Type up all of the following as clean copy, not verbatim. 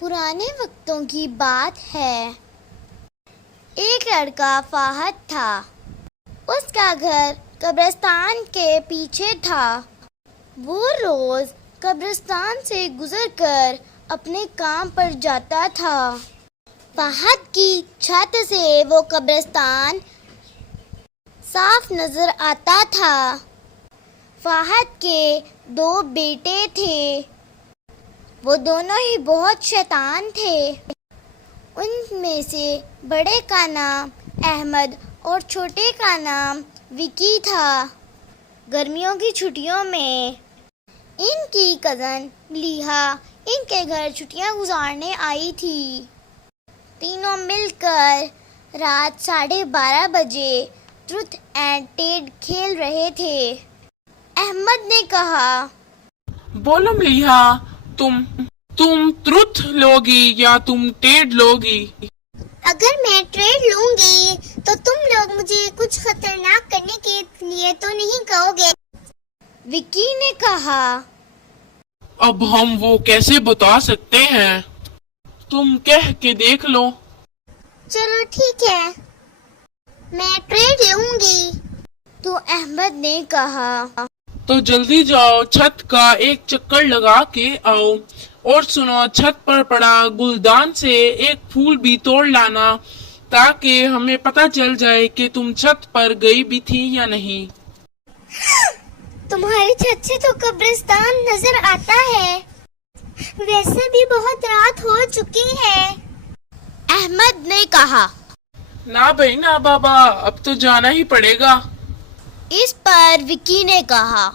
پرانے وقتوں کی بات ہے۔ ایک لڑکا فہد تھا۔ اس کا گھر قبرستان کے پیچھے تھا۔ وہ روز قبرستان سے گزر کر اپنے کام پر جاتا تھا۔ فہد کی چھت سے وہ قبرستان صاف نظر آتا تھا۔ فہد کے 2 بیٹے تھے۔ وہ دونوں ہی بہت شیطان تھے۔ ان میں سے بڑے کا نام احمد اور چھوٹے کا نام وکی تھا۔ گرمیوں کی چھٹیوں میں ان کی کزن ملیحہ ان کے گھر چھٹیاں گزارنے آئی تھی۔ تینوں مل کر رات 12:30 بجے ٹروتھ اینڈ ٹیڈ کھیل رہے تھے۔ احمد نے کہا، بولو ملیحہ، تم ٹروتھ لوگی یا تم ٹیڈ لوگی؟ اگر میں ٹریڈ لوں گی تو تم لوگ مجھے کچھ خطرناک کرنے کے لیے تو نہیں کہو گے؟ وکی نے کہا، اب ہم وہ کیسے بتا سکتے ہیں؟ تم کہہ کے دیکھ لو۔ چلو ٹھیک ہے، میں ٹریڈ لوں گی۔ تو احمد نے کہا، تو جلدی جاؤ، چھت کا ایک چکر لگا کے آؤ، اور سنو، چھت پر پڑا گلدان سے ایک پھول بھی توڑ لانا تاکہ ہمیں پتہ چل جائے کہ تم چھت پر گئی بھی تھی یا نہیں۔ تمہاری چھت سے تو قبرستان نظر آتا ہے، ویسے بھی بہت رات ہو چکی ہے۔ احمد نے کہا، نہ بھائی نہ بابا، اب تو جانا ہی پڑے گا۔ اس پر وکی نے کہا،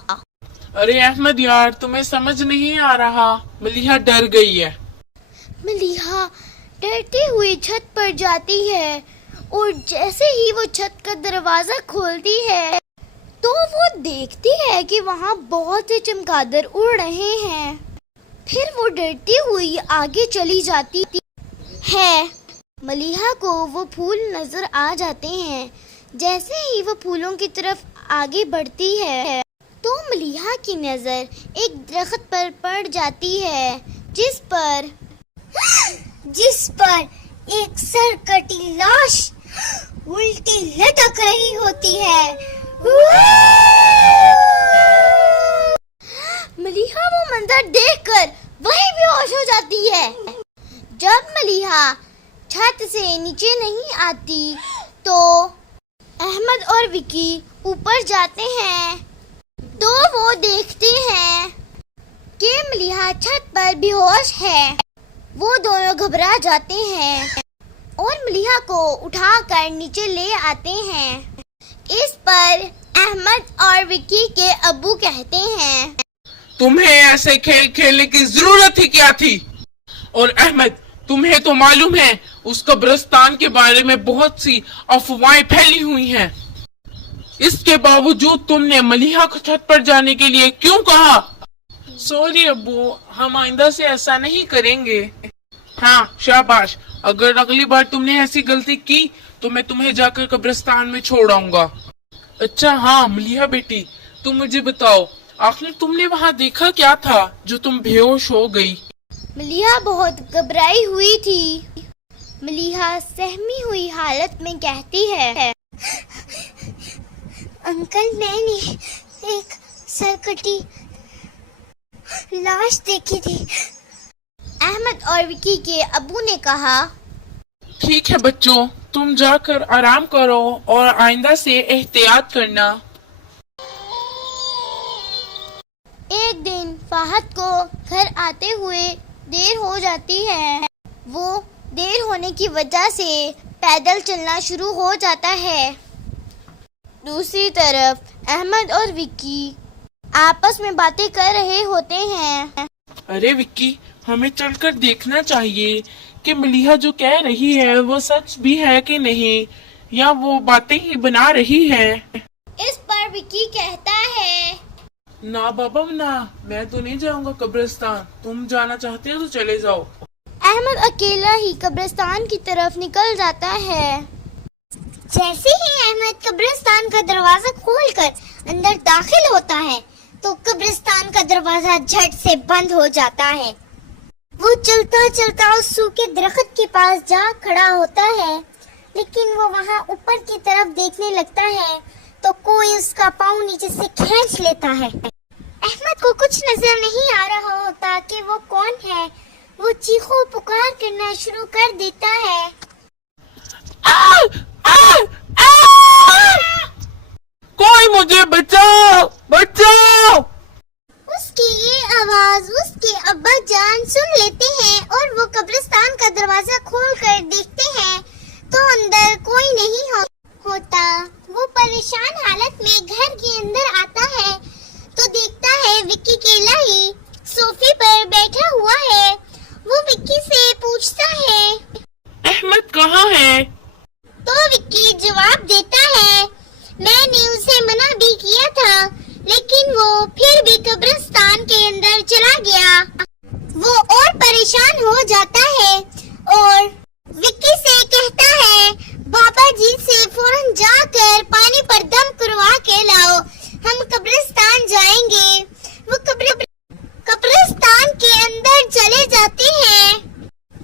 ارے احمد یار، تمہیں سمجھ نہیں آ رہا، ملیحہ ڈر گئی ہے۔ ملیحہ ڈرتی ہوئی چھت پر جاتی ہے اور جیسے ہی وہ چھت کا دروازہ کھولتی ہے تو وہ دیکھتی ہے کہ وہاں بہت سے چمگادڑ اڑ رہے ہیں۔ پھر وہ ڈرتی ہوئی آگے چلی جاتی ہے۔ ملیحہ کو وہ پھول نظر آ جاتے ہیں۔ جیسے ہی وہ پھولوں کی طرف آگے بڑھتی ہے تو ملیحہ کی نظر ایک درخت پر پڑ جاتی ہے جس پر ایک سرکٹی لاش الٹی لٹک رہی ہوتی ہے۔ ملیحہ وہ منظر دیکھ کر وہیں بے ہوش ہو جاتی ہے۔ جب ملیحہ چھت سے نیچے نہیں آتی تو احمد اور وکی اوپر جاتے ہیں تو وہ دیکھتے ہیں کہ ملیحہ چھت پر بے ہوش ہے۔ وہ دونوں گھبرا جاتے ہیں اور ملیحہ کو اٹھا کر نیچے لے آتے ہیں۔ اس پر احمد اور وکی کے ابو کہتے ہیں، تمہیں ایسے کھیل کھیلنے کی ضرورت ہی کیا تھی؟ اور احمد، تمہیں تو معلوم ہے اس قبرستان کے بارے میں بہت سی افواہیں پھیلی ہوئی ہیں، اس کے باوجود تم نے ملیحہ کو چھت پر جانے کے لیے کیوں کہا؟ سوری ابو، ہم آئندہ سے ایسا نہیں کریں گے۔ ہاں شاباش، اگر اگلی بار تم نے ایسی غلطی کی تو میں تمہیں جا کر قبرستان میں چھوڑ آؤں گا۔ اچھا ہاں ملیحہ بیٹی، تم مجھے بتاؤ، آخر تم نے وہاں دیکھا کیا تھا جو تم بے ہوش ہو گئی؟ ملیحہ بہت گھبرائی ہوئی تھی۔ ملیحہ سہمی ہوئی حالت میں کہتی ہے، انکل، میں نے ایک سرکٹی لاش دیکھی تھی۔ احمد اور وکی کے ابو نے کہا، ٹھیک ہے بچوں، تم جا کر آرام کرو اور آئندہ سے احتیاط کرنا۔ ایک دن فہد کو گھر آتے ہوئے دیر ہو جاتی ہے۔ وہ دیر ہونے کی وجہ سے پیدل چلنا شروع ہو جاتا ہے۔ دوسری طرف احمد اور وکی آپس میں باتیں کر رہے ہوتے ہیں۔ ارے وکی، ہمیں چل کر دیکھنا چاہیے کہ ملیحہ جو کہہ رہی ہے وہ سچ بھی ہے کہ نہیں، یا وہ باتیں ہی بنا رہی ہے۔ اس پر وکی کہتا ہے، نہ بابا نہ، میں تو نہیں جاؤں گا قبرستان، تم جانا چاہتے ہو تو چلے جاؤ۔ احمد اکیلا ہی قبرستان کی طرف نکل جاتا ہے۔ جیسے ہی احمد قبرستان کا دروازہ کھول کر اندر داخل ہوتا ہے تو قبرستان کا دروازہ جھٹ سے بند ہو جاتا ہے۔ وہ چلتا چلتا اس سوکھے درخت کے پاس جا کھڑا ہوتا ہے، لیکن وہ وہاں اوپر کی طرف دیکھنے لگتا ہے تو کوئی اس کا پاؤں نیچے سے کھینچ لیتا ہے۔ احمد کو کچھ نظر نہیں آ رہا ہوتا کہ وہ کون ہے۔ وہ چیخو پکار کرنا شروع کر دیتا ہے۔ کوئی مجھے بچاؤ بچاؤ! اس کی یہ آواز اس کے ابا جان سن لیتے ہیں اور وہ قبرستان کا دروازہ کھول کر دیکھتے ہیں تو اندر کوئی نہیں ہوتا۔ وہ پریشان حالت میں گھر کے اندر آتا ہے تو دیکھتا ہے وکی کے الہی صوفے پر بیٹھا ہوا ہے۔ وہ وکی سے پوچھتا ہے احمد کہاں ہے؟ تو وکی جواب دیتا ہے میں نے اسے منع بھی کیا تھا لیکن وہ پھر بھی قبرستان کے اندر چلا گیا۔ وہ اور پریشان ہو جاتا ہے اور وکی سے کہتا ہے بابا جی سے فوراً جا کر پانی پر دم کروا کے لاؤ، ہم قبرستان جائیں گے۔ وہ قبرستان کے اندر چلے جاتے ہیں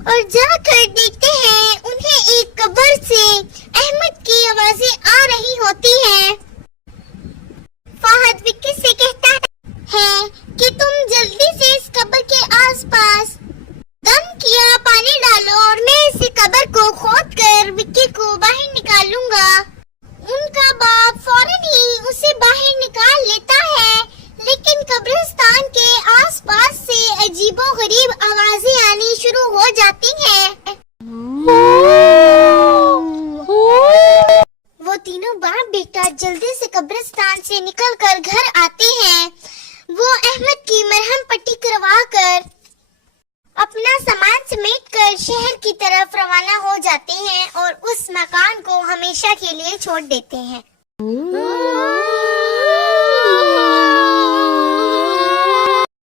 اور جا کر دیکھتے ہیں انہیں ایک قبر سے احمد کی آوازیں آ رہی ہوتی ہیں۔ فہد وکی سے کہتا ہے کہ تم جلدی سے اس قبر کے آس پاس دم کیا پانی ڈالو اور میں اس قبر کو کھود کر وکی کو باہر نکالوں گا۔ ان کا باپ فوراً ہی اسے باہر نکال لیتا ہے، لیکن قبرستان کے آس پاس سے عجیب و غریب آوازیں آنی شروع ہو جاتی ہیں۔ وہ تینوں باپ بیٹا جلدی سے قبرستان سے نکل کر گھر آتے ہیں۔ وہ احمد کی مرہم پٹی کروا کر اپنا سامان سمیٹ کر شہر کی طرف روانہ ہو جاتے ہیں اور اس مکان کو ہمیشہ کے لیے چھوڑ دیتے ہیں۔